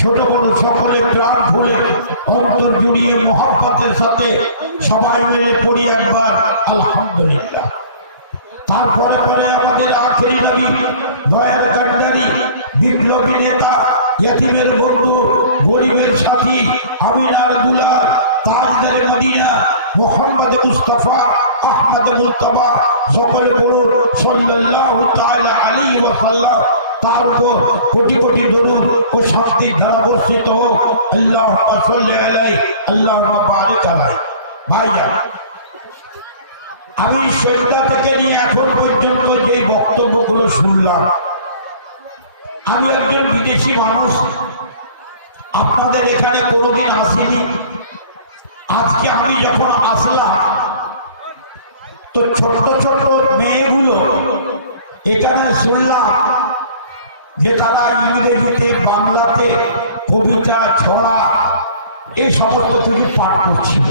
ছোট বড় সকলে প্রাণ খুলে অন্তর জুড়িয়ে মোহাব্বতের সাথে সবাই মিলে পড়ি একবার আলহামদুলিল্লাহ। তারপরে পরে আমাদের আখেরি নবী, দয়ার কান্ডারি, বিপ্লবী নেতা, ইয়তীমের বন্ধু, গরিবের সাথী, আমিনার দুলার, তাজদারে মদিনা, মোহাম্মদ মুস্তাফা আহমদ মুজতবা, সকলে পড়ুন সাল্লাল্লাহু তাআলা আলাইহি ওয়াসাল্লাম। তার উপর কোটি কোটি দুরূদ ও শান্তির ধারা বর্ষিত হোক। আল্লাহুম্মা সাল্লি আলাইহি আল্লাহুম্মা বারিক আলাইহি। ভাইজান, আমি সজদা থেকে নিয়ে এখন পর্যন্ত যে বক্তব্যগুলো শুনলাম, আমি একজন বিদেশি মানুষ, আপনাদের এখানে কোনোদিন আসিনি। আজকে আমি যখন আসলাম তো ছোট ছোট মেয়েগুলো এখানে শুনলাম যে তারা ইংরেজিতে, বাংলাতে কবিতা, ছড়া এই সমস্ত কিছু পাঠ করছিল।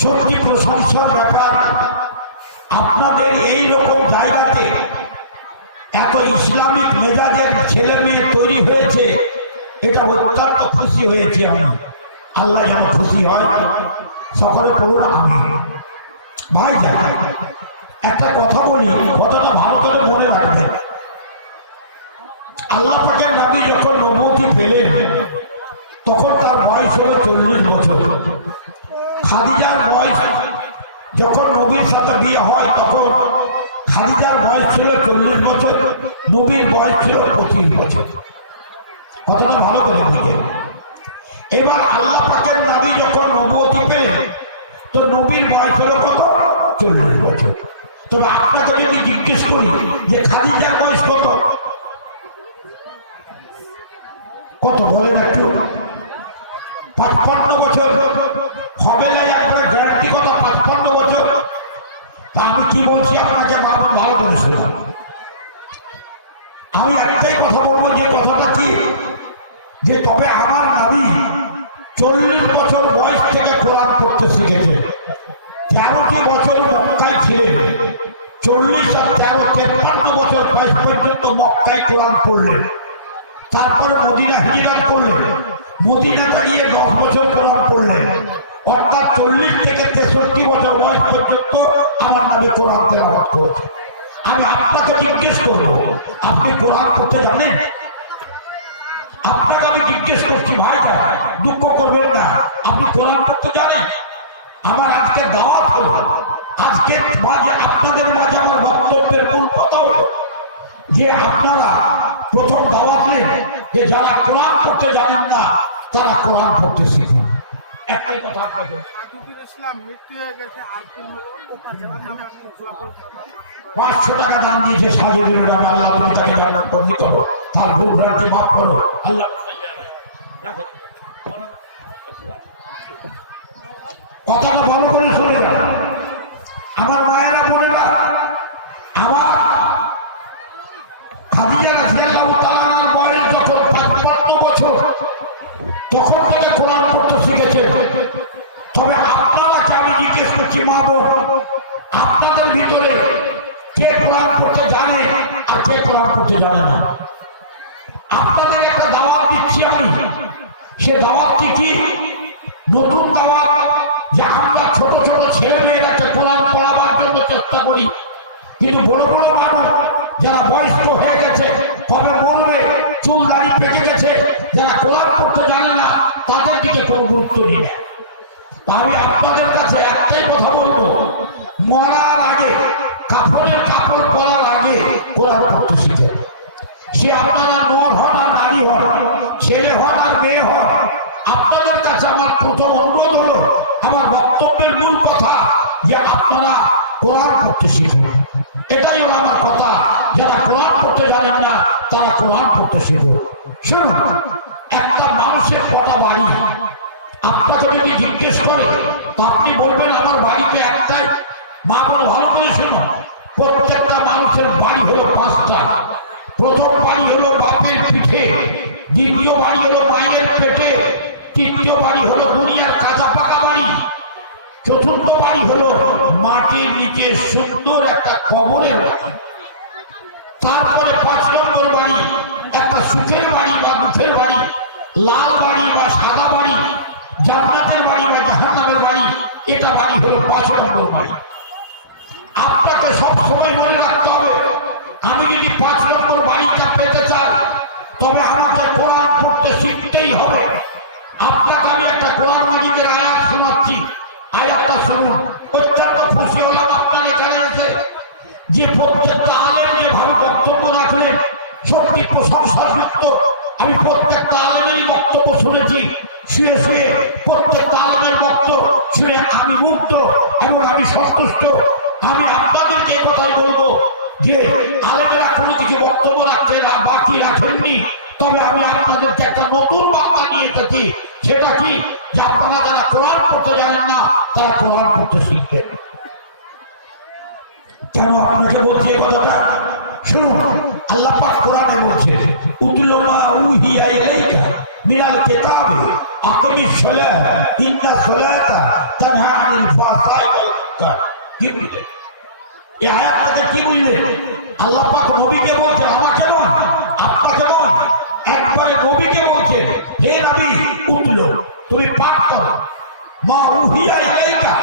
সত্যি প্রশংসার ব্যাপার, আপনাদের এই রকম জায়গাতে এত ইসলামিক মেজাজের ছেলে মেয়ে তৈরি হয়েছে, এটা অত্যন্ত খুশি হয়েছে আমি। আল্লাহ যেন খুশি হয়, সকলে বলুন আমি। ভাই একটা কথা বলি, কথাটা ভালো করে মনে রাখবেন। আল্লাহ পাকের নবী যখন নবুয়ত পেলেন তখন তার বয়স হলো 40 বছর। খাদিজার বয়স যখন নবীর সাথে বিয়ে হয় তখন খাদিজার বয়স ছিল 40 বছর, নবীর বয়স ছিল 25 বছর। কথাটা ভালো করে বুঝেন। এবার আল্লাহ পাকের নবী যখন নবুয়ত পেলেন তো নবীর বয়স হলো কত? 40 বছর। তবে আপনাকে যদি জিজ্ঞেস করি যে খাদিজার বয়স কত, কত বলেন একটু? 55 বছর হবে না, একবারে গ্যারান্টি কথা 55 বছর। তা আমি কি বলছি আপনাকে ভালো করে শুনুন। আমি একটাই কথা বলবো, যে কথাটা কি, যে তবে আমার নবী 40 বছর বয়স থেকে কোরআন পড়তে শিখেছে। 13টি বছর মক্কায় ছিলেন, 40 আর 13 53 বছর বয়স পর্যন্ত মক্কায় কোরআন পড়লেন। তারপরে মদিনা হিজরত করলেন, মদিনাতে গিয়ে 10 বছর কোরআন পড়লেন। অর্থাৎ 40 থেকে 63 বছর বয়স পর্যন্ত আমার নবী কোরআন তেলাওয়াত করেছে। আমি আপনাকে জিজ্ঞেস করবো, আপনি কোরআন পড়তে জানেন? আপনাকে আমি জিজ্ঞেস করছি, ভাই যান, দুঃখ করবেন না, আপনি কোরআন পড়তে জানেন? আমার আজকে দাওয়াত হলো, আজকে মাঝে আপনাদের মাঝে আমার বক্তব্যের মূল কথা হলো যে আপনারা প্রথম দাওয়াত নেন যে যারা কোরআন পড়তে জানেন না তারা কোরআন পড়তে শিখুন। একটাই কথা আপনাকে, 500 টাকা দান দিয়েছে সাজিদুর রহমান, আল্লাহ তুমি তাকে জান্নাত বন্দি করো, তার ভুলভ্রান্তি মাফ করো আল্লাহ। কথাটা ভালো করে শুনে যান আমার মায়েরা, বোনেরা আমার। খাদিজা রাদিয়াল্লাহু তাআলা আনহার বয়স যখন 55 বছর তখন থেকে কোরআন পড়তে শিখেছে। তবে আপনারাকে আমি জিজ্ঞেস করছি, মা বোন, আপনাদের ভিতরে কে কোরআন পড়তে জানে আর কে কোরআন পড়তে জানে না? আপনাদের একটা দাওয়াত দিচ্ছি আমি। সে দাওয়াতটি কি? নতুন দাওয়াত, যে আমরা ছোট ছোট ছেলে মেয়েরাকে কোরআন পড়াবার জন্য চেষ্টা করি, কিন্তু বড় বড় মানুষ যারা বয়স্ক হয়ে গেছে, কবে মরবে, চুল দাড়ি পেকে গেছে, যারা কোরআন পড়তে জানে না, তাদের দিকে কোনো গুরুত্ব নেই না। আমি আপনাদের কাছে একটাই কথা বলবো, মরার আগে, কাপড়ের কাপড় পরার আগে কোরআন পড়তে শিখেন। সে আপনারা নর হন আর নারী হন, ছেলে হন আর মেয়ে হন, আপনাদের কাছে আমার প্রথম অনুরোধ হলো, আমার বক্তব্যের মূল কথা যে আপনারা কোরআন পড়তে শিখুন। এটাই হলো আমার কথা। যারা কোরআন পড়তে জানেন না তারা কোরআন পড়তে শিখুন। শুনুন, একটা মানুষের কটা বাড়ি? আপনাকে যদি জিজ্ঞেস করে তো আপনি বলবেন আমার বাড়িতে একটাই। মা বোন ভালো করে শোনো, প্রত্যেকটা মানুষের বাড়ি হলো 5টা। প্রথম বাড়ি হলো বাপের পিঠে, দ্বিতীয় বাড়ি হলো মায়ের পেটে, তৃতীয় বাড়ি হলো দুনিয়ার কাঁচা পাকা বাড়ি, চতুর্থ বাড়ি হলো মাটির নিচে সুন্দর একটা কবরের বাড়ি, তারপরে 5 নম্বর বাড়ি সুখের বাড়ি বা দুঃখের বাড়ি, লাল বাড়ি বা সাদা বাড়ি, জান্নাতের বাড়ি বা জাহান্নামের বাড়ি, এটা বাড়ি হলো 5 নম্বর বাড়ি। আপনাকে সব সময় মনে রাখতে হবে, আমি যদি 5 নম্বর বাড়িটা পেতে চাই তবে আমাকে কোরআন পড়তে শিখতেই হবে। আপনাকে আমি একটা কোরআন মাজিদের আয়াত শোনাচ্ছি, আয়াতটা শুনুন। অত্যন্ত খুশি হলাম আপনার এখানে এসে, যে প্রত্যেকটা আলেম যেভাবে বক্তব্য রাখলেন সত্যি প্রশংসাযুক্ত। আমি প্রত্যেকটা আলেমেরই বক্তব্য শুনেছি, শুয়ে শুয়ে প্রত্যেকটা আলেমের বক্তব্য শুনে আমি মুগ্ধ এবং আমি সন্তুষ্ট। আমি আপনাদেরকে এই কথাই বলবো যে আলেমেরা কোনো কিছু বক্তব্য রাখতে বাকি রাখেননি, তবে আমি আপনাদেরকে একটা নতুন বার্তা নিয়ে এসেছি। সেটা কি, যে আপনারা যারা কোরআন পড়তে জানেন না তারা কোরআন পড়তে শিখবেন। কেন আপনাকে বলছি এই কথাটা? শুনুন, আল্লাহ পাক কোরআনে বলছে, উতলু মা উহিয়া ইলাইকা মিনাল কিতাবি আকিমিস সালাহ ইন্না সালাতা তানহা আনিল ফাহশাই ওয়াল মুনকার। কি বুঝলেন এই আয়াত থেকে? কি বুঝলেন? আল্লাহ পাক নবীকে বলছে, আমাকে নয়, আপনাকে নয়, একবারে নবীকে বলছে, হে নবী উতলু, তুমি পাঠ করো মা উহিয়া ইলাইকা,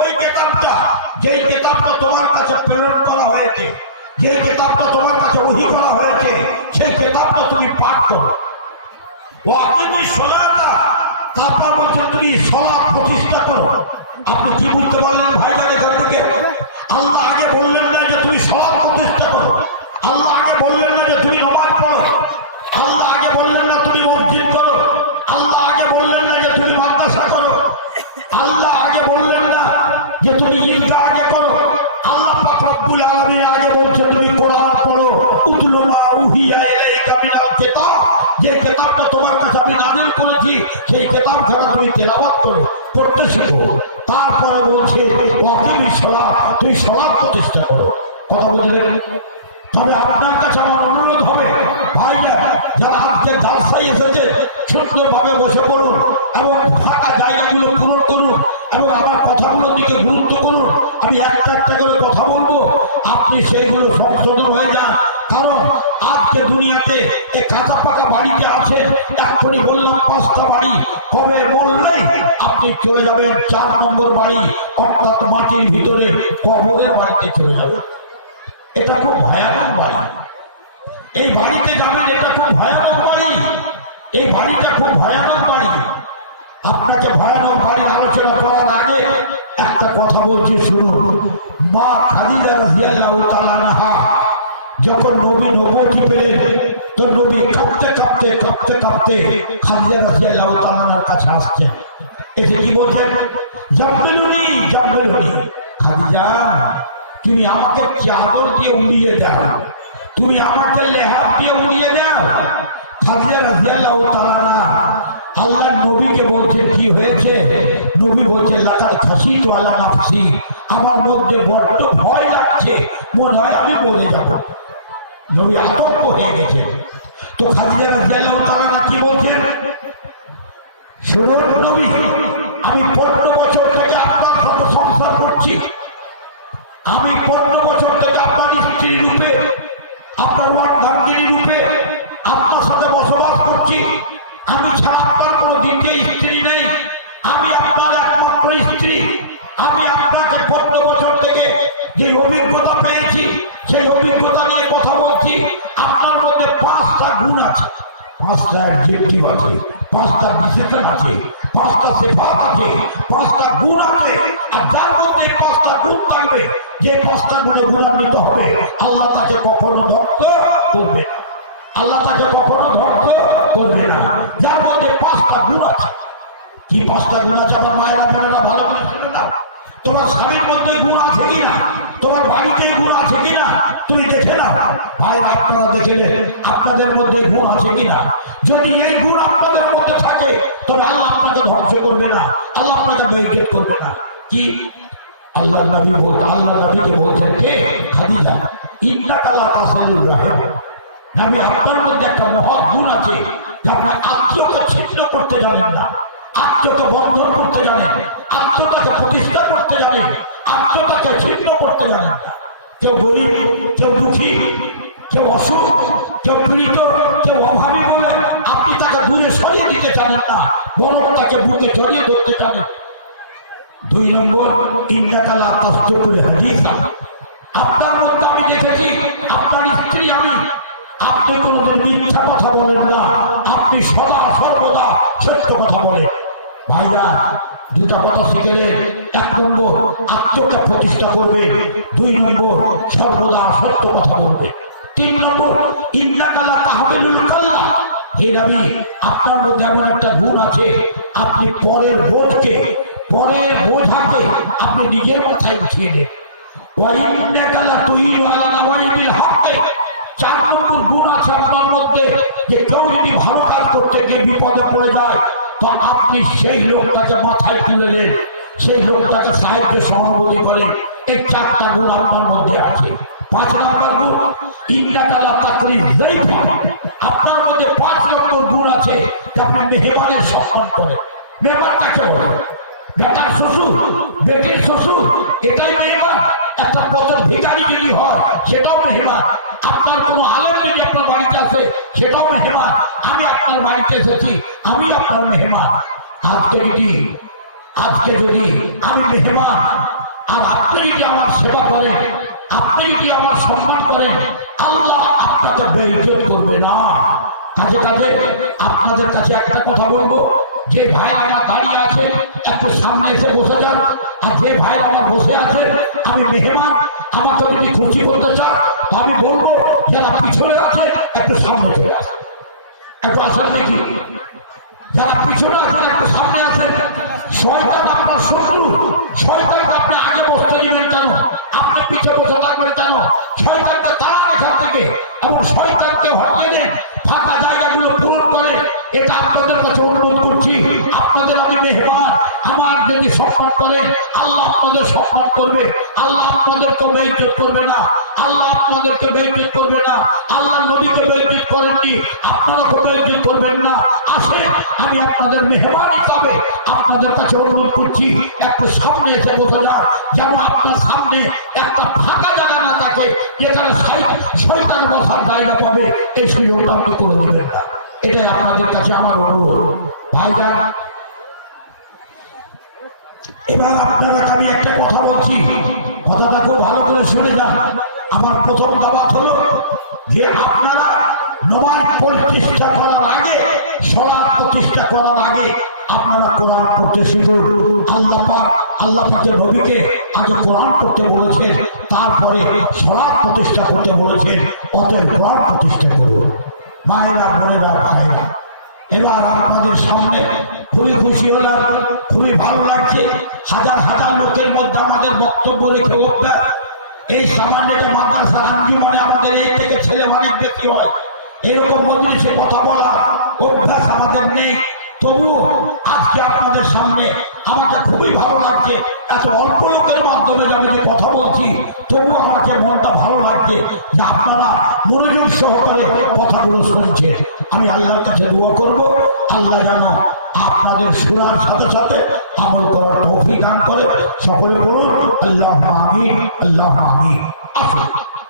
ওই কিতাবটা, যেই কিতাবটা তোমার কাছে প্রেরণ করা হয়েছে, যেই কিতাবটা তোমার কাছে ওহী করা হয়েছে, সেই কিতাবটা তুমি পাঠ করো। ওয়াকিমিস সালাতা, তারপর বলছেন তুমি সালাত প্রতিষ্ঠা করো। আপনি কি বুঝতে পারলেন ভাইজান এখান থেকে? আল্লাহ আগে বললেন না যে তুমি সালাত প্রতিষ্ঠা করো, আল্লাহ আগে বললেন না যে তুমি নামাজ পড়ো, আল্লাহ আগে বললেন না তুমি মসজিদ করো, আল্লাহ আগে বললেন না যে তুমি মাদ্রাসা করো, আল্লাহ আগে বললেন না যে তুমি ঈদগাহ আগে করো। আল্লাহ পাক রব্বুল আলামিন আগে বলছেন তুমি কোরআন পড়ো। উতলু মা উহিয়া ইলাইকা মিনাল কিতাব, যে কিতাবটা তোমার কাছে আমি নাযিল করেছি সেই কিতাবখানা তুমি তেলাওয়াত করো, পড়তে শেখো। তারপরে বলছে ওয়াকিমিস সালাত, তুমি সালাত প্রতিষ্ঠা করো। কথা বুঝলেন? তবে আপনার কাছে আমার অনুরোধ হবে, ভাইয়া যারা আজকে জালসায় এসেছে সুন্দরভাবে বসে পড়ুন এবং ফাঁকা জায়গাগুলো পূরণ করুন এবং আমার কথাগুলোর দিকে গুরুত্ব করুন। আমি একটা একটা করে কথা বলবো, আপনি সেইগুলো সংশোধন হয়ে যান। কারণ আজকে দুনিয়াতে এই কাঁচা পাকা বাড়িতে আছেন, এক্ষুনি বললাম 5টা বাড়ি, কবে বললেই আপনি চলে যাবেন 4 নম্বর বাড়ি, অর্থাৎ মাটির ভিতরে কবরের বাড়িতে চলে যাবেন। এটা খুব ভয়ানক বাড়ি, এই বাড়িতে যাবেন, এটা খুব ভয়ানক বাড়ি, এই বাড়িটা খুব ভয়ানক বাড়ি। আপনাকে ভয়ানক বাড়ির আলোচনা করার আগে একটা কথা বলছি শুনুন। মা খাদিজা রাদিয়াল্লাহু তাআলা আনহা যখন নবী নবুয়ত পেলেন, তো নবী কাঁপতে কাঁপতে কাঁপতে কাঁপতে খাদিজা রাদিয়াল্লাহু তাআলার কাছে আসছেন। এসে কি বলছেন? জাব্বেলুনি জাব্বেলুনি, খাদিজা তুমি আমাকে চাদর দিয়ে উড়িয়ে দাও, তুমি আমাকে লেহাব দিয়ে উড়িয়ে দাও। খাদিজা রাদিয়াল্লাহু তাআলা আল্লাহ নবীকে বলছে কি হয়েছে? নবী বলছে লাকাদ খাশিতু আলা নাফসি, আমার মধ্যে বড্ড ভয় লাগছে, মনে হয় আমি মরে যাব। নবী আতঙ্ক হয়ে গেছে। তো খাদিজা রাদিয়াল্লাহু তাআলা কি বলছেন শুনুন, নবী আমি 15 বছর থেকে আপনার সাথে সংসার করছি, আমি 15 বছর থেকে আপনার স্ত্রী রূপে, আপনার অর্ধাঙ্গিনী রূপে আপনার সাথে বসবাস করছি। আমি ছাড়া আপনার কোনো দ্বিতীয় স্ত্রী নেই, আমি আপনার একমাত্র স্ত্রী। আমি আপনাকে 15 বছর থেকে যে অভিজ্ঞতা পেয়েছি সেই অভিজ্ঞতা নিয়ে কথা বলছি। আপনার মধ্যে 5টা গুণ আছে, 5টা অ্যাডজেক্টিভ আছে, 5টা বিশেষণ আছে, 5টা সিফাত আছে, 5টা গুণ আছে। আর যার মধ্যে 5টা গুণ থাকবে, যে 5টা গুণে গুণান্বিত হবে, আল্লাহ তাকে কখনো ধ্বংস করবে না, আল্লাহ তাকে কখনো ধ্বংস করবে না। যার মধ্যে 5টা গুণ আছে। কি 5টা গুণ আছে? আমার মায়েরা বোনেরা ভালো করে শুনে নাও। তোমার স্বামীর মধ্যে গুণ আছে কিনা, তোমার বাড়িতে গুণ আছে কিনা তুমি দেখে নাও। ভাইরা আপনারা দেখে নেন আপনাদের মধ্যে গুণ আছে কিনা। যদি এই গুণ আপনাদের মধ্যে থাকে তবে আল্লাহ আপনাকে ধ্বংস করবে না, আল্লাহ আপনাকে বেইজ্জত করবে না। কি আল্লাহ নবী বলতে, আল্লাহ নবীকে বলছেন কে? খাদিজা, ইন্নাকা লা তাসিলুর রাহিম। নবী আপনার মধ্যে একটা মহৎ গুণ আছে যে আপনি আত্মকে ছিন্ন করতে জানেন না, আত্মকে বন্ধন করতে জানেন, আত্মটাকে প্রতিষ্ঠা করতে জানেন, আত্মটাকে ছিন্ন করতে জানেন না। কেউ গরিব, কেউ দুঃখী, কেউ অসুখ, কেউ পীড়িত, কেউ অভাবী না, বরং তাকে বুকে জড়িয়ে ধরতে জানেন। 2 নম্বর, ইন্নাকা লা তাসদুকুল হাদিসা। আপনার মধ্যে আমি দেখেছি, আপনার স্ত্রী আমি, আপনি কোনোদিন মিথ্যা কথা বলেন না, আপনি সদা সর্বদা সত্য কথা বলেন। ভাইরা, 2টা কথা শিখেলে, 1 নম্বর আত্মকে প্রতিষ্ঠা করবে, 2 নম্বর সর্বদা সত্য কথা বলবে, 3 নম্বর ইন্নাকা লা তাহমিলুল কাল্লা। হে নবী, আপনার মধ্যে এমন একটা গুণ আছে, আপনি পরের বোঝাকে আপনি নিজের মাথায় উঠিয়ে দেন। 4 নম্বর গুণ আছে আপনার মধ্যে, যে কেউ যদি ভালো কাজ করতে গিয়ে বিপদে পড়ে যায়, তো আপনি সেই লোকটাকে মাথায় তুলে নেন, সেই লোকটাকে সাহায্য সহানুভূতি করেন। এই 4টা গুণ আপনার মধ্যে আছে। 5 নম্বর গুণ, ইন্নাকা লা তাকরিজ যায়ফা। আপনার মধ্যে 5 নম্বর গুণ আছে, যে আপনি মেহমানের সম্মান করেন। মেহমান কাকে বলে? বেটার শ্বশুর, বেটির শ্বশুর, এটাই মেহমান। একটা পথের ভিখারি যদি হয়, সেটাও মেহমান। আপনার কোনো আলেম যদি আপনার বাড়িতে আসে, সেটাও মেহমান। আমি আপনার বাড়িতে এসেছি, আমি আপনার মেহমান। আজকে যদি আমি মেহমান, আর আপনি যদি আমার সেবা করেন, আপনি যদি আমার সম্মান করেন, আল্লাহ আপনাকে বেইজ্জত করবে না। কাজে আপনাদের কাছে একটা কথা বলবো, যে ভাই আমার দাঁড়িয়ে আছে একটু সামনে এসে বসে যান, আর যে ভাই আমার বসে আছে, আমি মেহমান, আমাকে যদি খুশি করতে চান, আমি বলবো যারা পিছনে আছে একটু সামনে চলে আসে, একটু আসেন দেখি। যারা পিছনে আছেন একটু সামনে আসেন। শয়তান আপনার শত্রু, শয়তানকে আপনি আগে বসতে দিবেন কেন? আপনি পিছিয়ে বসে থাকবেন কেন? শয়তানকে তাড়ান এখান থেকে, এবং শয়তানকে হটিয়ে দেন, ফাঁকা জায়গাগুলো পূরণ করে। এটা আপনাদের কাছে অনুরোধ করছি। আপনাদের আমি মেহমান, আমার যদি সম্মান করেন, আল্লাহ আপনাদের সম্মান করবে। আল্লাহ আপনাদেরকে বেইজ্জত করবে না, আল্লাহ আপনাদেরকে বেইজ্জত করবে না। আল্লাহ নবীকে বেইজ্জত করেননি, আপনারাও বেইজ্জত করবেন না। আসেন, আমি আপনাদের মেহমান হিসাবে আপনাদের কাছে অনুরোধ করছি, একটু সামনে এসে বসে যান, যেন আপনার সামনে একটা ফাঁকা জায়গা না থাকে, যেখানে শয়তান বসার জায়গা পাবে। এই সুযোগটা আপনি করে দেবেন না, এটাই আপনাদের কাছে আমার অনুরোধ। ভাইজান, এবার আপনারা আমি একটা কথা বলছি, কথাটা খুব ভালো করে শুনে যান। আমার প্রথম দাওয়াত হলো যে আপনারা নামাজ প্রতিষ্ঠা করার আগে, সালাত প্রতিষ্ঠা করার আগে আপনারা কোরআন পড়তে শিখুন। আল্লাহ পাকের নবীকে আগে কোরআন পড়তে বলেছেন, তারপরে সালাত প্রতিষ্ঠা করতে বলেছেন। অতএব কোরআন প্রতিষ্ঠা করুন। মায়েরা, বোনেরা, ভাইরা, এবার আপনাদের সামনে খুবই খুশি হলাম, খুবই ভালো লাগছে। হাজার হাজার লোকের মধ্যে আমাদের বক্তব্য রেখে উঠবে। এই সামান্য মাদ্রাসা আঞ্জুমানে আমাদের এই থেকে ছেলে অনেক বেশি হয়, এরকম মজলিসে কথা বলা অভ্যাস আমাদের নেই। তবু আজকে আপনাদের সামনে আমাকে খুবই ভালো লাগছে। এত অল্প লোকের মাধ্যমে আমি যে কথা বলছি, তবু আমাকে মনটা ভালো লাগছে যে আপনারা মনোযোগ সহকারে কথাগুলো শুনছেন। আমি আল্লাহর কাছে দোয়া করব, আল্লাহ যেন আপনাদের শোনার সাথে সাথে আমল করার তৌফিক দান করে। সকলে বলুন আল্লাহুম্মা আমিন, আল্লাহুম্মা আমিন। আসুন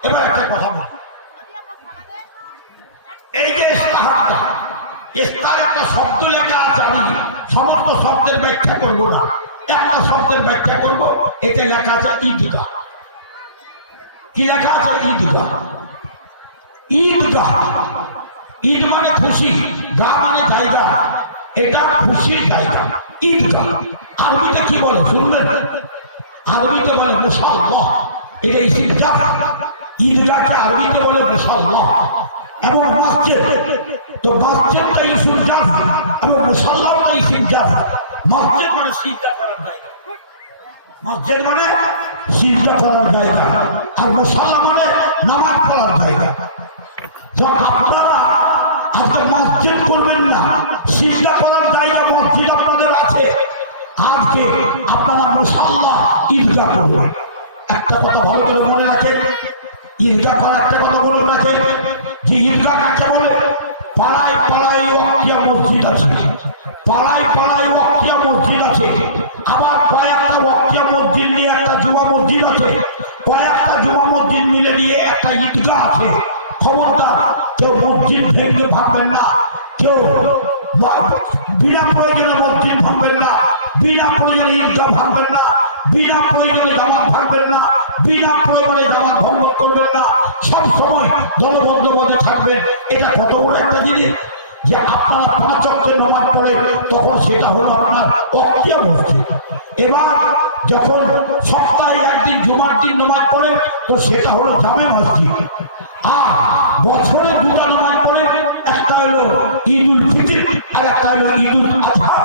এবার একটা কথা বলি। এই যে ইস্তার একটা শব্দ লেখা আছে, আমি সমস্ত শব্দের ব্যাখ্যা করব না, একটা শব্দের ব্যাখ্যা করব। এটা লেখা আছে ঈদগাহ। কি লেখা আছে? ঈদগাহ। ঈদগাহ, ঈদ মানে খুশি, গাহ মানে জায়গা, এটা খুশির জায়গা। ঈদগাহ আরবিতে কি বলে শুনবেন? আরবিতে বলে মুসাল্লাহ। এটা ঈদগাহ, ঈদগাহকে আরবিতে বলে মুসাল্লাহ। এবং মসজিদ, তো মসজিদটা ইসুজাত এবং মুসাল্লাহটা ইসুজাত। মসজিদ মানে সিজদা করার জায়গা, মসজিদ মানে সিজদা করার জায়গা, আর মুসাল্লাহ মানে নামাজ পড়ার জায়গা। তো আপনারা আজকে মসজিদ করবেন না, সিজদা করার জায়গা মসজিদ আপনাদের আছে। আজকে আপনারা মুসাল্লাহ ঈদগাহ করবেন। একটা কথা ভালো করে মনে রাখেন, ঈদগাহ করার একটা কথা বলে রাখেন যে ঈদগাহ কাকে বলে? পাড়ায় পাড়ায় ওয়াক্তিয়া মসজিদ আছে, পাড়ায় পাড়ায় ওয়াক্তিয়া মসজিদ আছে। আবার কয়েকটা ওয়াক্তিয়া মসজিদ নিয়ে একটা জুমা মসজিদ আছে, কয়েকটা জুমা মসজিদ মিলে নিয়ে একটা ঈদগাহ আছে। খবরদার কেউ মসজিদ ভেঙে ভাববেন না, কেউ বিনা প্রয়োজনে মসজিদ ভাঙবেন না, বিনা প্রয়োজনে ঈদগাহ ভাঙবেন না, বিনা প্রয়োজনে জামাত ভাঙবেন না, বিনা প্রয়োজনে জামাত ভঙ্গ করবেন না, সব সময় দলবদ্ধ মধ্যে থাকবেন। এটা কত বড় একটা জিনিস যে আপনারা 5 ওয়াক্তের নামাজ পড়ে, তখন সেটা হলো আপনার ওয়াক্তিয়া মসজিদ। এবার যখন সপ্তাহে একদিন জুমার দিন নামাজ পড়ে, তো সেটা হলো জামে মসজিদ। আর বছরে 2টা নামাজ পড়ে, একটা হলো ঈদুল ফিতর আর একটা হলো ঈদুল আজহা।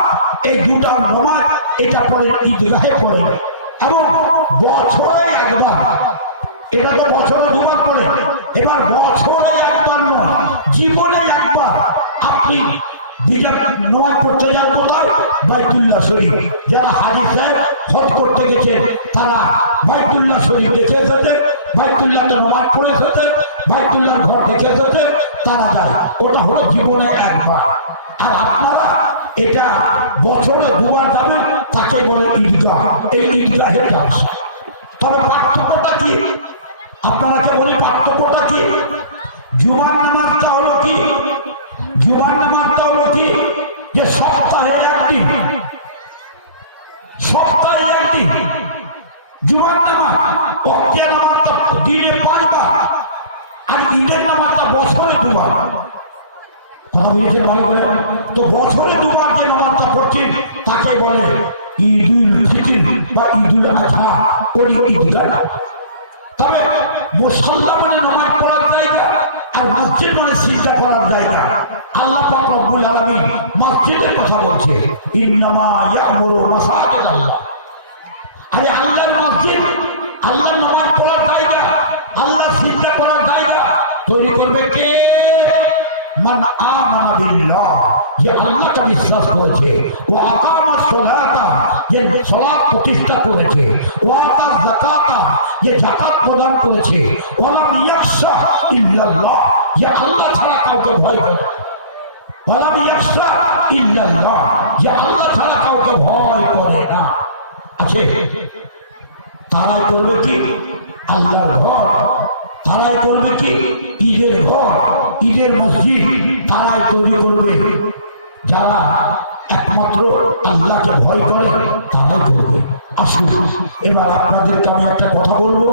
এই 2টা নামাজ এটা পড়ে ঈদগাহে পড়ে, এবং বছরে একবার, এটা তো বছরে 2বার পড়ে। এবার বছরে একবার নয়, জীবনে একবার আপনি নামাজ পড়তে যান কোথায়? বাইতুল্লাহ শরীফ। যারা হাজী সাহেব হজ করতে গেছে তারা বাইতুল্লাহ শরীফ দেখে এসেছে, বাইতুল্লাহতে নামাজ পড়ে এসেছে, বাইতুল্লাহর ঘর দেখে এসেছে, তারা যায়। ওটা হলো জীবনে একবার। আর আপনারা এটা বছরে 2বার যাবেন, তাকে বলে ঈদগাহ। এই ঈদগাহের ব্যবসা। তবে পার্থক্যটা কি? আপনাকে বলি পার্থক্যটা কি? জুমার নামাজটা হলো কি? জুমার নামাজটা হলো কি যে সপ্তাহে একদিন, সপ্তাহে একদিন জুমার নামাজ। ওয়াক্তিয়া নামাজটা দিনে 5 বার, আর ঈদের নামাজটা বছরে 2বার। কথা বুঝেছেন ভালো করে? তো বছরে 2বার যে নামাজটা পড়ছেন তাকে বলে ঈদুল ফিতর বা ঈদুল আজহা, ওই ঈদগাহ। তবে মুসল্লা মানে নামাজ পড়ার জায়গা, আর মসজিদ মানে সিজদা করার জায়গা। আল্লাহ পাক রব্বুল আলামিন মসজিদের কথা বলছে, ইন্নামা ইয়ামুরু মাসাজিদ আল্লাহ। আরে আল্লাহর মসজিদ, আল্লাহর নামাজ পড়ার জায়গা, আল্লাহ সিজদা করার জায়গা তৈরি করবে কে? মান আমানা বিল্লাহ, যে আল্লাহকে বিশ্বাস করেছে, ওয়া আকামাস সালাতা, যে সালাত প্রতিষ্ঠা করেছে, ওয়া আতা যাকাতা, যে যাকাত প্রদান করেছে, ওয়া লাম ইয়াখশা ইল্লাল্লাহ, যে আল্লাহ ছাড়া কাউকে ভয় করে, ওয়া লাম ইয়াখশা ইল্লাল্লাহ, যে আল্লাহ ছাড়া কাউকে ভয় করে না। আছে তারাই করবে কি? আল্লাহর ঘর। তারাই করবে কি? ঈদের ঘর, ঈদের মসজিদ তারাই তৈরি করবে। যারা একমাত্র আল্লাহকে ভয় করে তারাই করবে। আসুন এবার আপনাদেরকে আমি একটা কথা বলবো,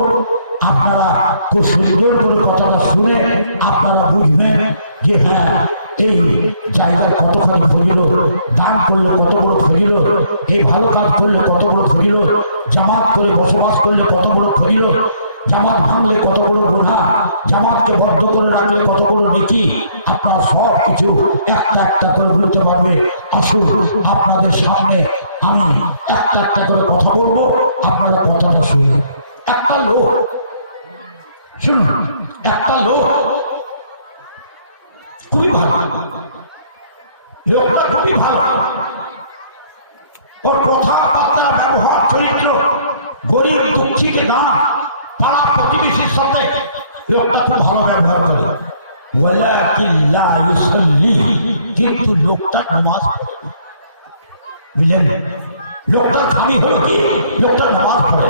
আপনারা খুব সুন্দর করে কথাটা শুনে আপনারা বুঝবেন যে হ্যাঁ, এই জায়গার কতখানি ফজিলত, দান করলে কত বড় ফজিলত, এই ভালো কাজ করলে কত বড় ফজিলত, জামাত করে বসবাস করলে কত বড় ফজিলত, জামাত ভাঙলে কত বড় গুনাহ, জামাতকে বদ্ধ করে রাখলে কত বড় নেকি। আপনার সব কিছু একটা একটা করে বলতে পারবে। আসুন আপনাদের সামনে আমি একটা একটা করে কথা বলবো, আপনারা কথাটা শুনবেন। একটা লোক, শুনুন, একটা লোক খুবই ভালো, লোকটা খুবই ভালো, ওর কথাবার্তা, ব্যবহার, চরিত্র, গরিব দুঃখীকে দান, পাড়া প্রতিবেশীর সাথে লোকটা খুব ভালো ব্যবহার করে। কিন্তু লোকটা নামাজ পড়ে, বুঝলেন? লোকটার স্বামী হলো কি? লোকটা নামাজ পড়ে।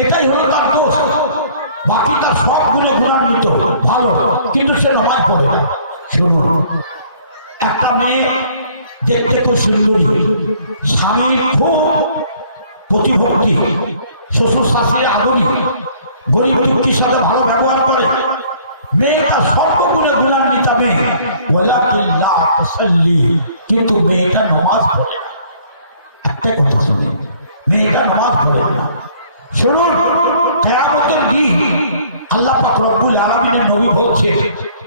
এটাই হলো তার দোষ। বাকি তার সব গুণে গুণান্বিত, ভালো, কিন্তু সে নামাজ পড়ে না। শুনুন, একটা মেয়ে দেখতে খুব সুন্দরী, স্বামীর খুব প্রতিভক্তি, শ্বশুর শাশুড়ির আদরী, গরিব দুঃখীর সাথে ভালো ব্যবহার করে, মেয়েটা সর্বগুণে গুণান্বিতা মেয়ে, কিন্তু মেয়েটা নামাজ পড়ে না। একটাই কথা শুনে, মেয়েটা নামাজ পড়ে না। শুনুন, কিয়ামতের দিন আল্লাহ পাক রব্বুল আলামিনের নবী বলছে,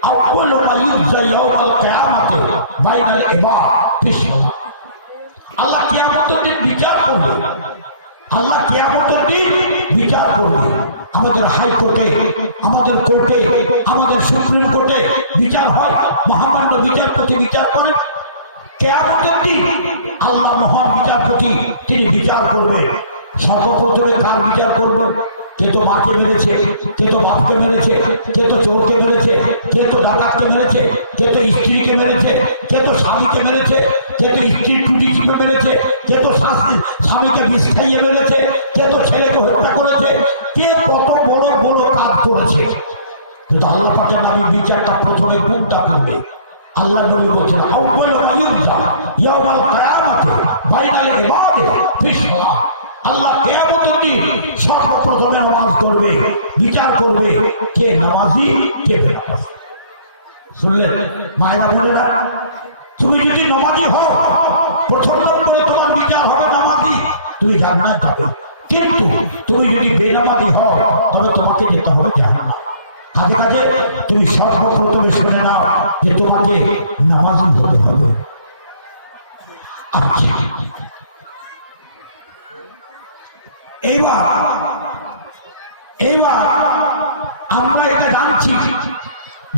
আউয়ালু মা ইউযা ইয়াউমাল কিয়ামাতি বাইনাল ইবাদ ফিস-সালাত। আল্লাহ কিয়ামতের দিন বিচার করবে, আল্লাহ কিয়ামতের দিন বিচার করবে। আমাদের হাইকোর্টে, আমাদের কোর্টে, আমাদের সুপ্রিম কোর্টে বিচার হয়, মহামান্য বিচারপতি বিচার করেন। কিয়ামতের দিন আল্লাহ মহান বিচারপতি, তিনি বিচার করবেন। সর্বপ্রথমে কার বিচার করবেন? কে তো মাকে মেরেছে, কে তো বাপকে মেরেছে, কে তো চোরকে মেরেছে, কে তো ডাকাতকে মেরেছে, কে তো স্ত্রীকে মেরেছে, কে তো স্বামীকে মেরেছে, কে তো স্ত্রীর টুটি চিপে মেরেছে, কে তো স্বামীকে বিষ খাইয়ে মেরেছে, কে তো ছেলেকে হত্যা করেছে, কে কত বড় বড় কাজ করেছে। কিন্তু আল্লাহ পাকের নামে বিচারটা প্রথমে কোনটা করবে? আল্লাহ নবী বলছেন আউয়ালু মা ইউযা ইয়াউমাল কিয়ামাতি বাইনাল ইবাদিহি ফিস-সালাহ। আল্লাহ কিয়ামতের দিন সর্বপ্রথমে নামাজ করবে, বিচার করবে কে নামাজি কে বেনামাজি। শুনলেন মায়েরা বোনেরা, তুমি যদি নামাজি হও প্রথম নম্বরে তোমার বিচার হবে নামাজি, তুমি জান্নাত যাবে। কিন্তু তুমি যদি বেনামাজি হও তবে তোমাকে যেতে হবে জাহান্নাম। কাজে কাজে তুমি সর্বপ্রথমে শুনে নাও যে তোমাকে নামাজি হতে হবে। আচ্ছা, এইবার আমরা এটা জানছি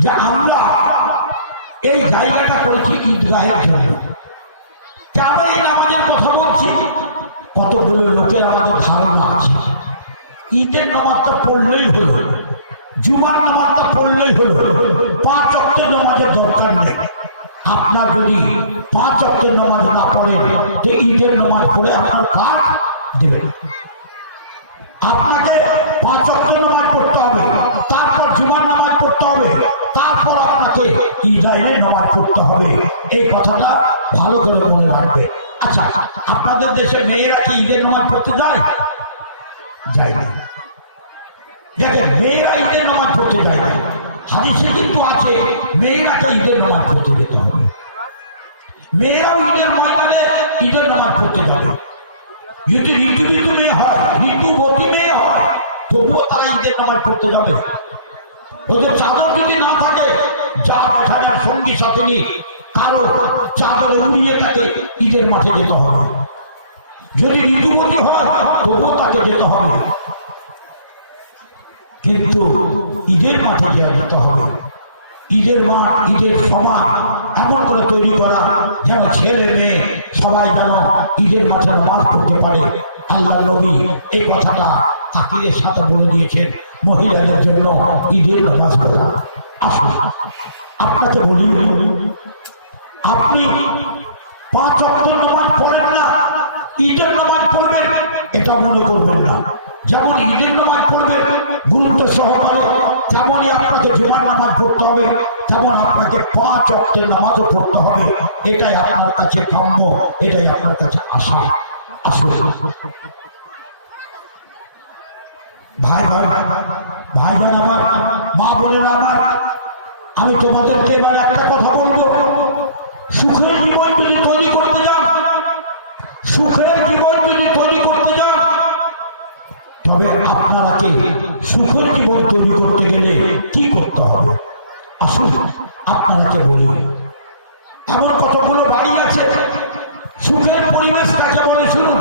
যে আমরা এই জায়গাটা করেছি ঈদগাহের জন্য। কেন এই নামাজের কথা বলছি? কতগুলো লোকের আমাদের ধারণা আছে ঈদের নামাজটা পড়লেই হলো, জুমার নামাজটা পড়লেই হলো, 5 ওয়াক্তের নামাজের দরকার নেই। আপনার যদি 5 ওয়াক্তের নামাজ না পড়েন যে ঈদের নামাজ পড়ে আপনার কাজ দেবেন। আপনাকে 5 ওয়াক্তের নামাজ পড়তে হবে, তারপর জুমার নামাজ পড়তে হবে, তারপর আপনাকে ঈদের নামাজ পড়তে হবে। এই কথাটা ভালো করে মনে রাখবে। আচ্ছা, আপনাদের দেশে মেয়েরা কি ঈদের নামাজ পড়তে যায়? যায় না। দেখেন, মেয়েরা ঈদের নামাজ পড়তে যায় না। হাদিসে কিন্তু আছে মেয়েরাকে ঈদের নামাজ পড়তে যেতে হবে। মেয়েরাও ঈদের ময়দানে ঈদের নামাজ পড়তে যাবে। যদি ঋতু মেয়ে হয়, ঋতুবতী মেয়ে হয়, তবুও তারা ঈদের নামাজ পড়তে যাবে। ওদের চাদর যদি না থাকে, যা দেখা যায় সঙ্গী সাথে নিয়ে কারো চাদরে উড়িয়ে তাকে ঈদের মাঠে যেতে হবে। যদি ঋতুবতী হয় তবুও তাকে যেতে হবে, কিন্তু ঈদের মাঠে যেতে হবে। ঈদের মাঠ, ঈদের সমাজ এমন করে তৈরি করা যেন ছেলে মেয়ে সবাই যেন ঈদের মাঠে নামাজ পড়তে পারে। আল্লাহ নবী এই কথাটা তাকিদের সাথে বলে দিয়েছেন মহিলাদের জন্য ঈদের নামাজ পড়া। আসুন আপনাকে বলি, আপনি 5 ওয়াক্তের নামাজ পড়েন না, ঈদের নামাজ পড়বেন এটা মনে করবেন না। যেমন ঈদের নামাজ পড়বেন গুরুত্ব সহকারে, তেমনই আপনাকে জুমার নামাজ পড়তে হবে, তেমন আপনাকে 5 ওয়াক্তের নামাজও পড়তে হবে। এটাই আপনার কাছে কাম্য, এটাই আপনার কাছে আশা। আসুন ভাইজান আমার, মা বোনেরা আমার, আমি তোমাদেরকে এবার একটা কথা বলবো। সুখের জীবন যদি তৈরি করতে যান, সুখের জীবন যদি তৈরি করতে যান, তবে আপনারাকে সুখের জীবন তৈরি করতে গেলে কি করতে হবে? আসুন আপনারাকে বলি। এমন কতগুলো বাড়ি আছে সুখের পরিবেশ কাকে বলে শুনুন।